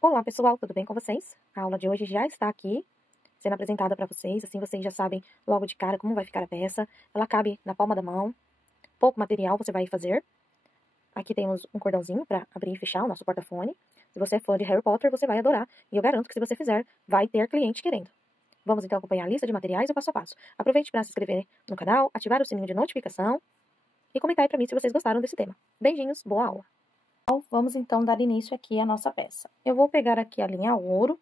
Olá pessoal, tudo bem com vocês? A aula de hoje já está aqui sendo apresentada para vocês, assim vocês já sabem logo de cara como vai ficar a peça. Ela cabe na palma da mão, pouco material você vai fazer. Aqui temos um cordãozinho para abrir e fechar o nosso porta-fone. Se você é fã de Harry Potter, você vai adorar, e eu garanto que se você fizer, vai ter cliente querendo. Vamos então acompanhar a lista de materiais e o passo a passo. Aproveite para se inscrever no canal, ativar o sininho de notificação e comentar aí para mim se vocês gostaram desse tema. Beijinhos, boa aula! Vamos então dar início aqui à nossa peça. Eu vou pegar aqui a linha ouro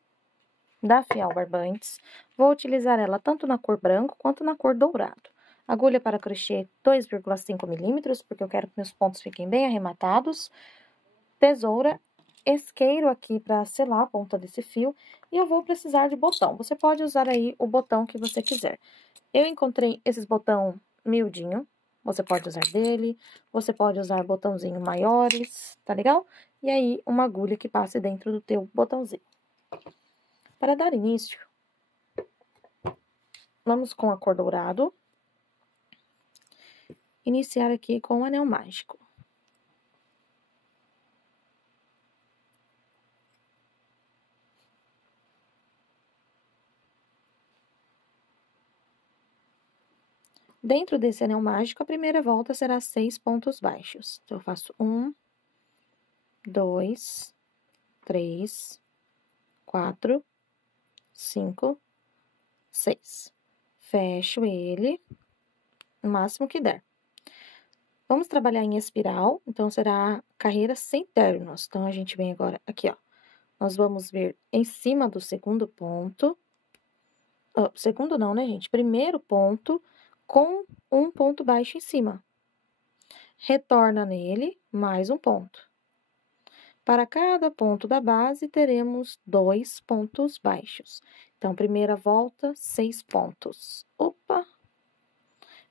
da Fiel Barbantes, vou utilizar ela tanto na cor branco quanto na cor dourado. Agulha para crochê 2,5 milímetros, porque eu quero que meus pontos fiquem bem arrematados. Tesoura, isqueiro aqui para selar a ponta desse fio. E eu vou precisar de botão. Você pode usar aí o botão que você quiser. Eu encontrei esses botão miudinho. Você pode usar dele, você pode usar botãozinho maiores, tá legal? E aí, uma agulha que passe dentro do teu botãozinho. Para dar início, vamos com a cor dourado. Iniciar aqui com o anel mágico. Dentro desse anel mágico, a primeira volta será 6 pontos baixos. Então, eu faço 1, 2, 3, 4, 5, 6. Fecho ele o máximo que der. Vamos trabalhar em espiral, então será carreira sem términos. Então, a gente vem agora aqui, ó. Nós vamos vir em cima do segundo ponto. Segundo não, né, gente? Primeiro ponto com um ponto baixo em cima. Retorna nele mais um ponto. Para cada ponto da base, teremos 2 pontos baixos. Então, primeira volta, 6 pontos. Opa!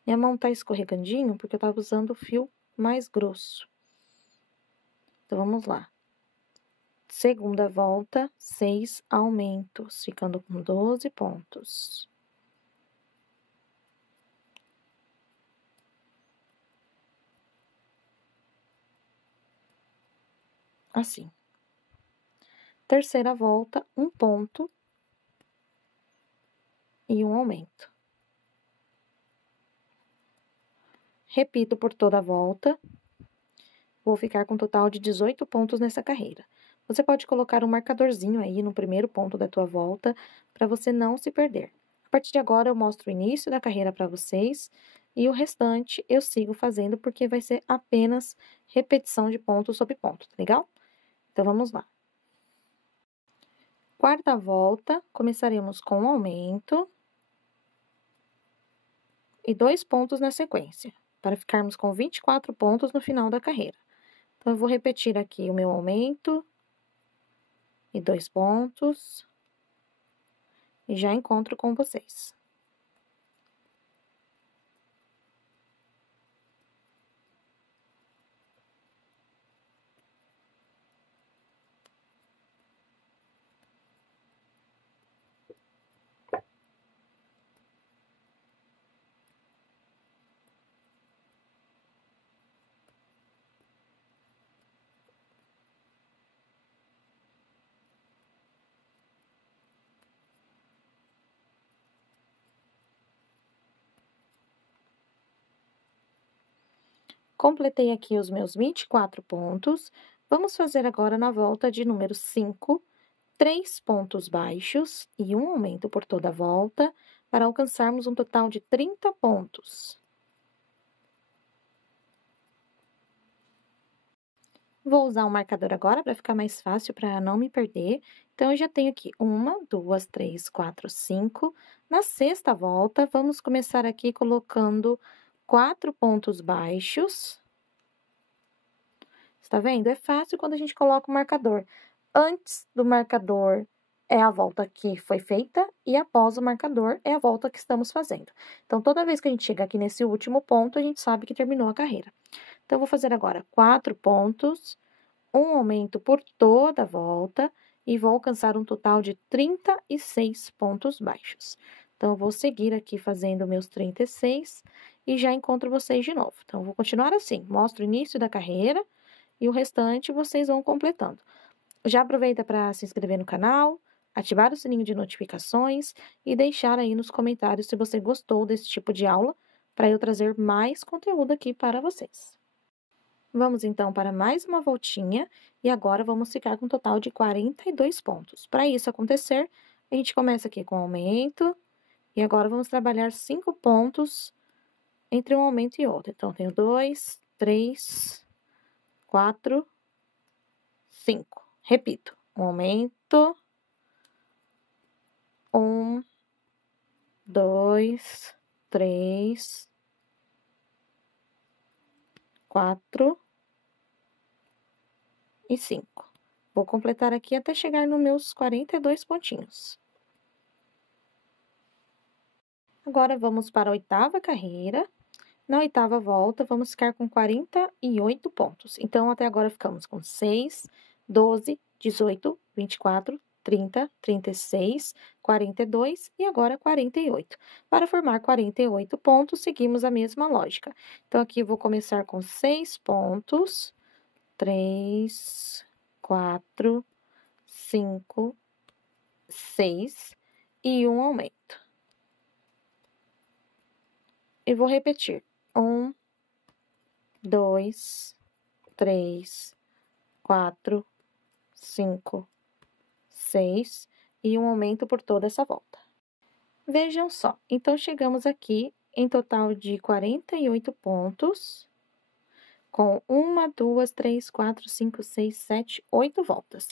Minha mão tá escorregandinho porque eu tava usando o fio mais grosso. Então, vamos lá. Segunda volta, 6 aumentos, ficando com 12 pontos. Assim. Terceira volta, um ponto e um aumento. Repito por toda a volta. Vou ficar com um total de 18 pontos nessa carreira. Você pode colocar um marcadorzinho aí no primeiro ponto da tua volta, para você não se perder. A partir de agora, eu mostro o início da carreira para vocês, e o restante eu sigo fazendo, porque vai ser apenas repetição de ponto sobre ponto, tá legal? Então, vamos lá. Quarta volta, começaremos com um aumento e 2 pontos na sequência, para ficarmos com 24 pontos no final da carreira. Então, eu vou repetir aqui o meu aumento e 2 pontos, e já encontro com vocês. Completei aqui os meus 24 pontos. Vamos fazer agora na volta de número 5, 3 pontos baixos e um aumento por toda a volta, para alcançarmos um total de 30 pontos. Vou usar um marcador agora para ficar mais fácil, para não me perder. Então, eu já tenho aqui 1, 2, 3, 4, 5. Na sexta volta, vamos começar aqui colocando 4 pontos baixos. Está vendo? É fácil quando a gente coloca o marcador. Antes do marcador é a volta que foi feita e após o marcador é a volta que estamos fazendo. Então, toda vez que a gente chega aqui nesse último ponto, a gente sabe que terminou a carreira. Então, eu vou fazer agora 4 pontos, um aumento por toda a volta e vou alcançar um total de 36 pontos baixos. Então, eu vou seguir aqui fazendo meus 36 e já encontro vocês de novo. Então, eu vou continuar assim, mostro o início da carreira e o restante vocês vão completando. Já aproveita para se inscrever no canal, ativar o sininho de notificações e deixar aí nos comentários se você gostou desse tipo de aula, para eu trazer mais conteúdo aqui para vocês. Vamos então para mais uma voltinha e agora vamos ficar com um total de 42 pontos. Para isso acontecer, a gente começa aqui com aumento e agora vamos trabalhar 5 pontos entre um aumento e outro. Então, tenho 2, 3, 4, 5. Repito, um aumento, 1, 2, 3, 4 e 5. Vou completar aqui até chegar nos meus 42 pontinhos. Agora, vamos para a 8ª carreira. Na 8ª volta, vamos ficar com 48 pontos. Então, até agora, ficamos com 6, 12, 18, 24, 30, 36, 42 e agora 48. Para formar 48 pontos, seguimos a mesma lógica. Então, aqui eu vou começar com 6 pontos. 3, 4, 5, 6 e um aumento. E vou repetir. 1, 2, 3, 4, 5, 6 e um aumento por toda essa volta. Vejam só, então chegamos aqui em total de 48 pontos, com 1, 2, 3, 4, 5, 6, 7, 8 voltas.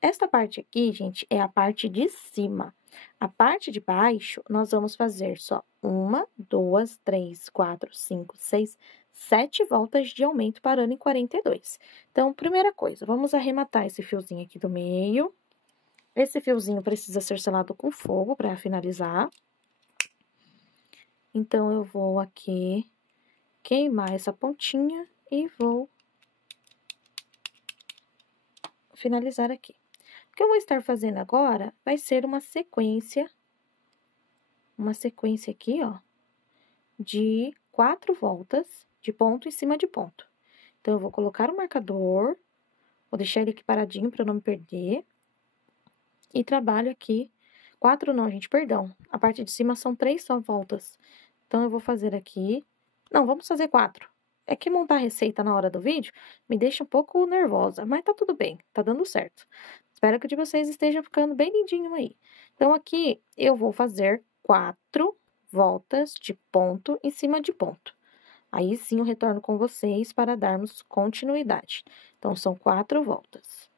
Esta parte aqui, gente, é a parte de cima. A parte de baixo, nós vamos fazer só 1, 2, 3, 4, 5, 6, 7 voltas de aumento parando em 42. Então, primeira coisa, vamos arrematar esse fiozinho aqui do meio. Esse fiozinho precisa ser selado com fogo para finalizar. Então, eu vou aqui queimar essa pontinha e vou finalizar aqui. O que eu vou estar fazendo agora vai ser uma sequência aqui, ó, de 4 voltas de ponto em cima de ponto. Então, eu vou colocar o marcador, vou deixar ele aqui paradinho para eu não me perder. E trabalho aqui, 4 não, gente, perdão. A parte de cima são 3 só voltas. Então, eu vou fazer aqui, não, vamos fazer 4. É que montar a receita na hora do vídeo me deixa um pouco nervosa, mas tá tudo bem, tá dando certo. Espero que o de vocês esteja ficando bem lindinho aí. Então, aqui eu vou fazer 4 voltas de ponto em cima de ponto. Aí sim eu retorno com vocês para darmos continuidade. Então, são 4 voltas.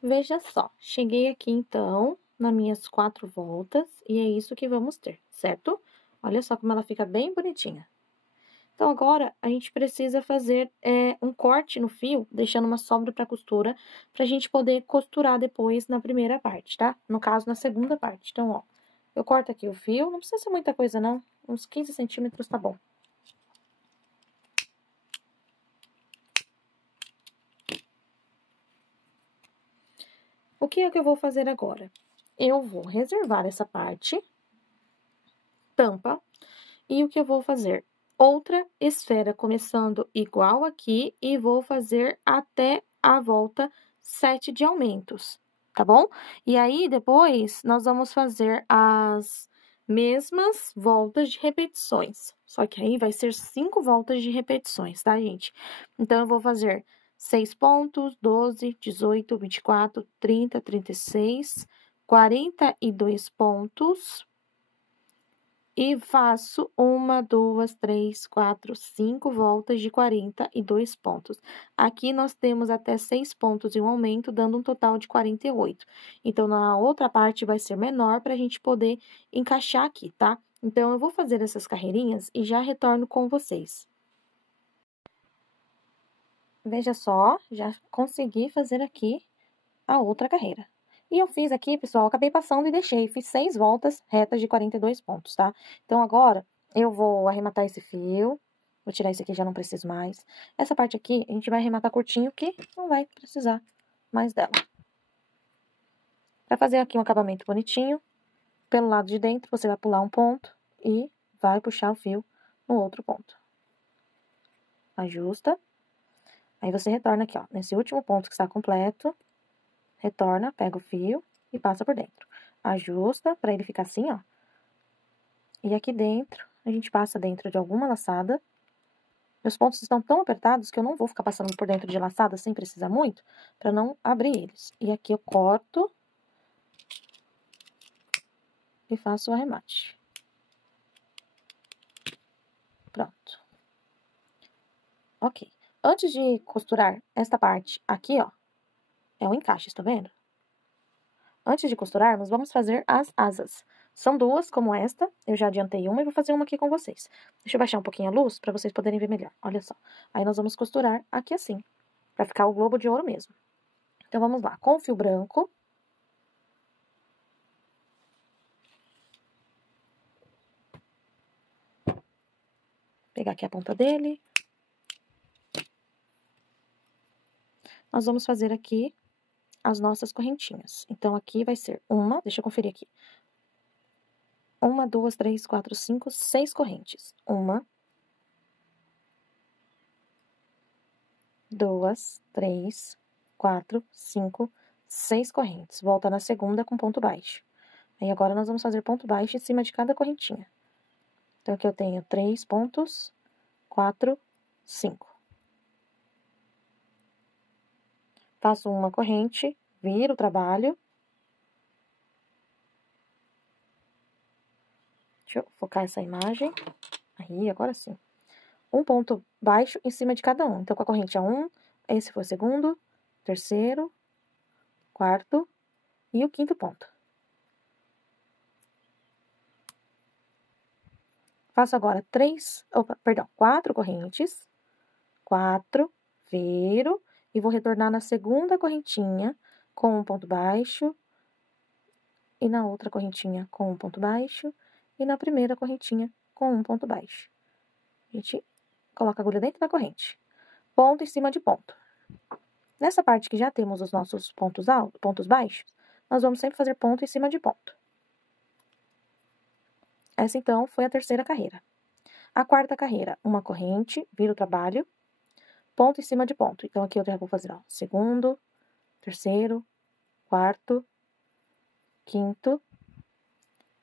Veja só, cheguei aqui então nas minhas 4 voltas e é isso que vamos ter, certo? Olha só como ela fica bem bonitinha. Então, agora, a gente precisa fazer um corte no fio, deixando uma sobra para costura, pra gente poder costurar depois na primeira parte, tá? No caso, na segunda parte. Então, ó, eu corto aqui o fio, não precisa ser muita coisa não, uns 15 centímetros tá bom. O que é que eu vou fazer agora? Eu vou reservar essa parte, tampa, e o que eu vou fazer? Outra esfera começando igual aqui e vou fazer até a volta 7 de aumentos, tá bom? E aí, depois, nós vamos fazer as mesmas voltas de repetições, só que aí vai ser 5 voltas de repetições, tá, gente? Então, eu vou fazer 6 pontos, 12, 18, 24, 30, 36, 42 pontos. E faço 1, 2, 3, 4, 5 voltas de 42 pontos. Aqui nós temos até 6 pontos e um aumento, dando um total de 48. Então, na outra parte vai ser menor para a gente poder encaixar aqui, tá? Então, eu vou fazer essas carreirinhas e já retorno com vocês. Veja só, já consegui fazer aqui a outra carreira. E eu fiz aqui, pessoal, acabei passando e deixei, fiz 6 voltas retas de 42 pontos, tá? Então, agora, eu vou arrematar esse fio, vou tirar esse aqui, já não preciso mais. Essa parte aqui, a gente vai arrematar curtinho, que não vai precisar mais dela. Pra fazer aqui um acabamento bonitinho, pelo lado de dentro, você vai pular um ponto e vai puxar o fio no outro ponto. Ajusta. Aí você retorna aqui, ó, nesse último ponto que está completo, retorna, pega o fio e passa por dentro. Ajusta para ele ficar assim, ó. E aqui dentro, a gente passa dentro de alguma laçada. Meus pontos estão tão apertados que eu não vou ficar passando por dentro de laçada sem precisar muito, para não abrir eles. E aqui eu corto e faço o arremate. Pronto. Ok. Antes de costurar esta parte aqui, ó, é o encaixe, tá vendo? Antes de costurarmos, vamos fazer as asas. São duas, como esta. Eu já adiantei uma e vou fazer uma aqui com vocês. Deixa eu baixar um pouquinho a luz para vocês poderem ver melhor. Olha só. Aí nós vamos costurar aqui assim, para ficar o globo de ouro mesmo. Então, vamos lá. Com o fio branco. Pegar aqui a ponta dele. Nós vamos fazer aqui as nossas correntinhas. Então, aqui vai ser uma, deixa eu conferir aqui. 1, 2, 3, 4, 5, 6 correntes. 1, 2, 3, 4, 5, 6 correntes. Volta na segunda com ponto baixo. Aí, agora, nós vamos fazer ponto baixo em cima de cada correntinha. Então, aqui eu tenho 3 pontos, 4, 5. Faço uma corrente, viro o trabalho. Deixa eu focar essa imagem. Aí, agora sim. Um ponto baixo em cima de cada um. Então, com a corrente A1, esse foi o segundo, terceiro, quarto e o quinto ponto. Faço agora 4 correntes. 4, viro e vou retornar na segunda correntinha com um ponto baixo. E na outra correntinha com um ponto baixo. E na primeira correntinha com um ponto baixo. A gente coloca a agulha dentro da corrente. Ponto em cima de ponto. Nessa parte que já temos os nossos pontos altos, pontos baixos, nós vamos sempre fazer ponto em cima de ponto. Essa, então, foi a terceira carreira. A quarta carreira, uma corrente, viro o trabalho, ponto em cima de ponto. Então, aqui eu já vou fazer, ó, segundo, terceiro, quarto, quinto,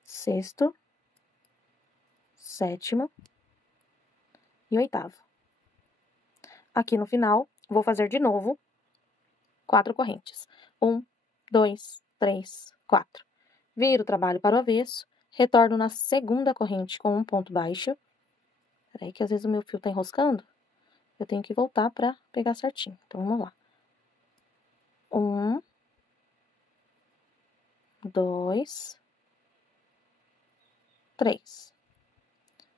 sexto, sétimo e oitavo. Aqui no final, vou fazer de novo 4 correntes. 1, 2, 3, 4. Viro o trabalho para o avesso, retorno na segunda corrente com um ponto baixo. Peraí que às vezes o meu fio tá enroscando, eu tenho que voltar para pegar certinho. Então, vamos lá. 1, 2, 3.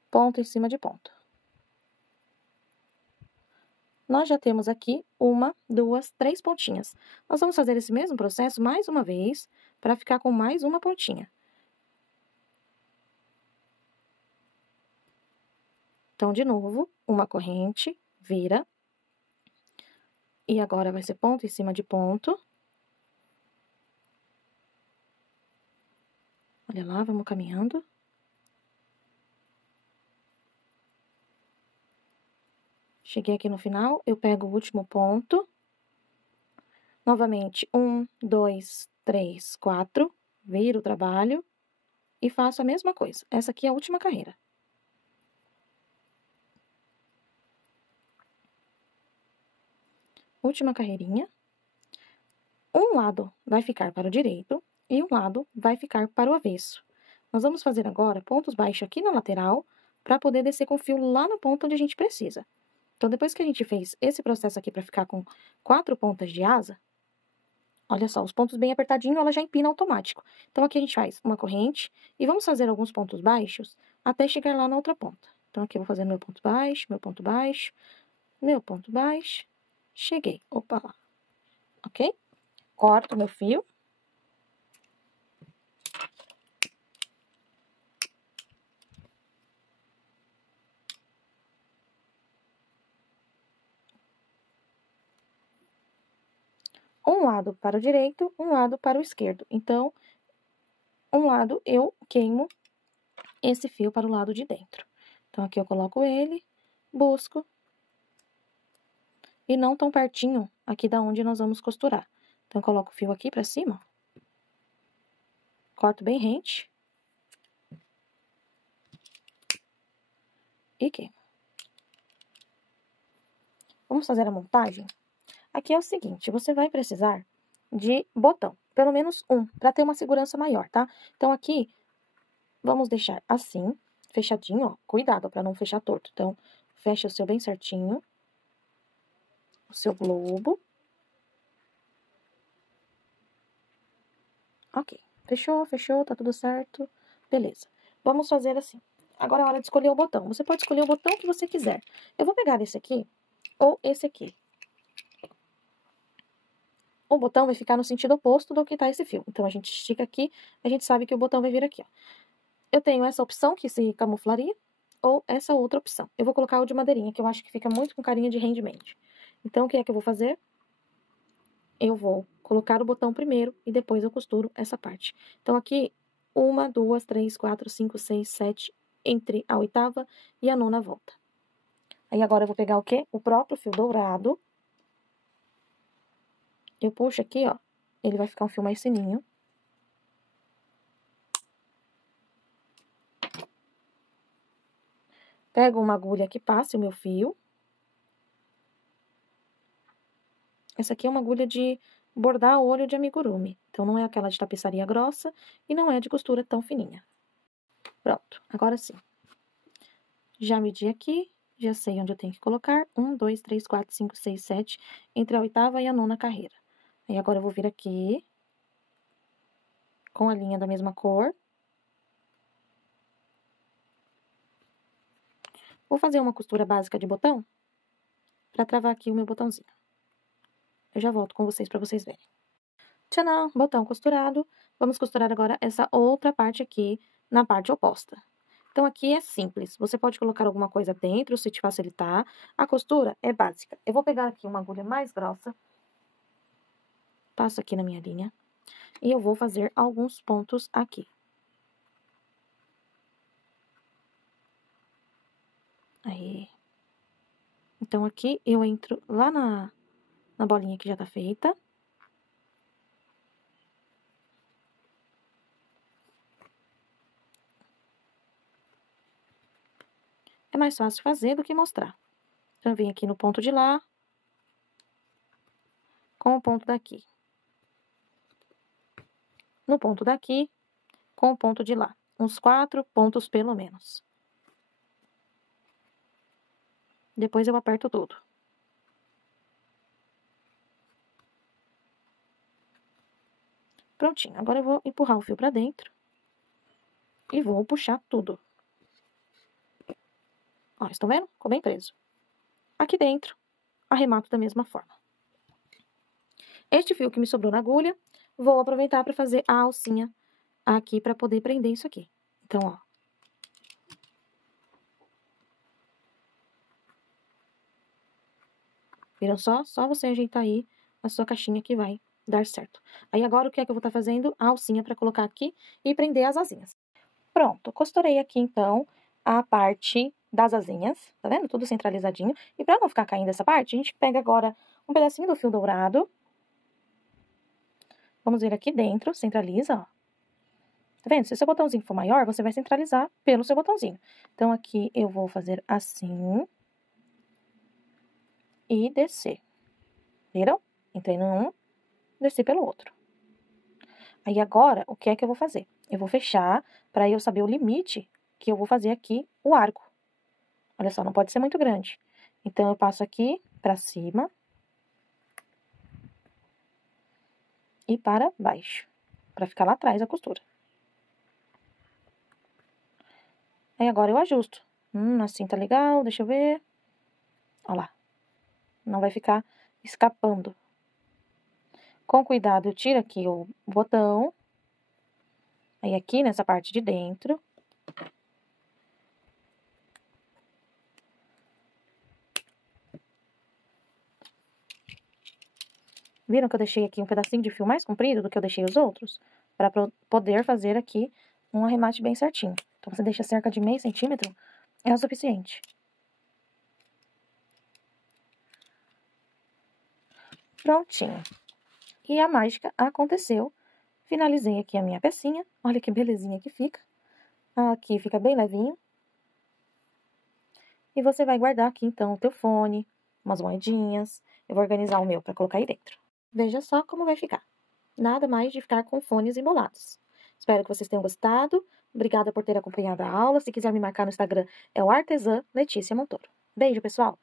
Ponto em cima de ponto. Nós já temos aqui 1, 2, 3 pontinhas. Nós vamos fazer esse mesmo processo mais uma vez, para ficar com mais uma pontinha. Então, de novo, uma corrente, vira. E agora vai ser ponto em cima de ponto. Olha lá, vamos caminhando. Cheguei aqui no final, eu pego o último ponto. Novamente, 1, 2, 3, 4. Viro o trabalho e faço a mesma coisa. Essa aqui é a última carreira. Última carreirinha. Um lado vai ficar para o direito e um lado vai ficar para o avesso. Nós vamos fazer agora pontos baixos aqui na lateral para poder descer com o fio lá na ponta onde a gente precisa. Então, depois que a gente fez esse processo aqui para ficar com 4 pontas de asa, olha só, os pontos bem apertadinhos, ela já empina automático. Então, aqui a gente faz uma corrente e vamos fazer alguns pontos baixos até chegar lá na outra ponta. Então, aqui eu vou fazer meu ponto baixo, meu ponto baixo, meu ponto baixo, cheguei. Opa lá, ok? Corto meu fio. Um lado para o direito, um lado para o esquerdo. Então, um lado eu queimo esse fio para o lado de dentro. Então, aqui eu coloco ele, busco e não tão pertinho aqui da onde nós vamos costurar. Então, eu coloco o fio aqui pra cima, corto bem rente. E queimo. Vamos fazer a montagem? Aqui é o seguinte, você vai precisar de botão, pelo menos um, para ter uma segurança maior, tá? Então, aqui, vamos deixar assim, fechadinho, ó. Cuidado para não fechar torto. Então, fecha o seu bem certinho. O seu globo. Ok. Fechou, tá tudo certo. Beleza. Vamos fazer assim. Agora é a hora de escolher o botão. Você pode escolher o botão que você quiser. Eu vou pegar esse aqui ou esse aqui. O botão vai ficar no sentido oposto do que tá esse fio. Então, a gente estica aqui, a gente sabe que o botão vai vir aqui, ó. Eu tenho essa opção que se camuflaria, ou essa outra opção. Eu vou colocar o de madeirinha, que eu acho que fica muito com carinha de handmade. Então, o que é que eu vou fazer? Eu vou colocar o botão primeiro e depois eu costuro essa parte. Então, aqui, 1, 2, 3, 4, 5, 6, 7, entre a 8ª e a 9ª volta. Aí, agora eu vou pegar o quê? O próprio fio dourado. Eu puxo aqui, ó. Ele vai ficar um fio mais fininho. Pego uma agulha que passe o meu fio. Essa aqui é uma agulha de bordar olho de amigurumi. Então, não é aquela de tapeçaria grossa e não é de costura tão fininha. Pronto, agora sim. Já medi aqui, já sei onde eu tenho que colocar. 1, 2, 3, 4, 5, 6, 7, entre a 8ª e a 9ª carreira. Aí, agora eu vou vir aqui, com a linha da mesma cor. Vou fazer uma costura básica de botão, pra travar aqui o meu botãozinho. Eu já volto com vocês pra vocês verem. Tcharam! Botão costurado. Vamos costurar agora essa outra parte aqui, na parte oposta. Então, aqui é simples. Você pode colocar alguma coisa dentro, se te facilitar. A costura é básica. Eu vou pegar aqui uma agulha mais grossa. Passo aqui na minha linha. E eu vou fazer alguns pontos aqui. Aí. Então, aqui eu entro lá na bolinha que já tá feita. É mais fácil fazer do que mostrar. Então, eu venho aqui no ponto de lá, com o ponto daqui. No ponto daqui, com o ponto de lá. Uns 4 pontos, pelo menos. Depois eu aperto tudo. Prontinho. Agora eu vou empurrar o fio pra dentro. E vou puxar tudo. Ó, estão vendo? Ficou bem preso. Aqui dentro, arremato da mesma forma. Este fio que me sobrou na agulha, vou aproveitar para fazer a alcinha aqui para poder prender isso aqui. Então, ó. Viram só? Só você ajeitar aí a sua caixinha que vai dar certo. Aí, agora, o que é que eu vou estar fazendo? A alcinha para colocar aqui e prender as asinhas. Pronto, costurei aqui, então, a parte das asinhas, tá vendo? Tudo centralizadinho. E para não ficar caindo essa parte, a gente pega agora um pedacinho do fio dourado. Vamos vir aqui dentro, centraliza, ó. Tá vendo? Se o seu botãozinho for maior, você vai centralizar pelo seu botãozinho. Então, aqui eu vou fazer assim. E descer. Viram? Entrei num, desci pelo outro. Aí, agora, o que é que eu vou fazer? Eu vou fechar para eu saber o limite que eu vou fazer aqui o arco. Olha só, não pode ser muito grande. Então, eu passo aqui pra cima. E para baixo. Pra ficar lá atrás a costura. Aí, agora eu ajusto. Assim tá legal, deixa eu ver. Olha lá. Não vai ficar escapando. Com cuidado, eu tiro aqui o botão. Aí, aqui nessa parte de dentro. Viram que eu deixei aqui um pedacinho de fio mais comprido do que eu deixei os outros? Para poder fazer aqui um arremate bem certinho. Então, você deixa cerca de meio centímetro, é o suficiente. Prontinho. E a mágica aconteceu. Finalizei aqui a minha pecinha. Olha que belezinha que fica. Aqui fica bem levinho. E você vai guardar aqui, então, o teu fone, umas moedinhas. Eu vou organizar o meu para colocar aí dentro. Veja só como vai ficar. Nada mais de ficar com fones embolados. Espero que vocês tenham gostado. Obrigada por ter acompanhado a aula. Se quiser me marcar no Instagram, é o Artesã Letícia Montoro. Beijo, pessoal!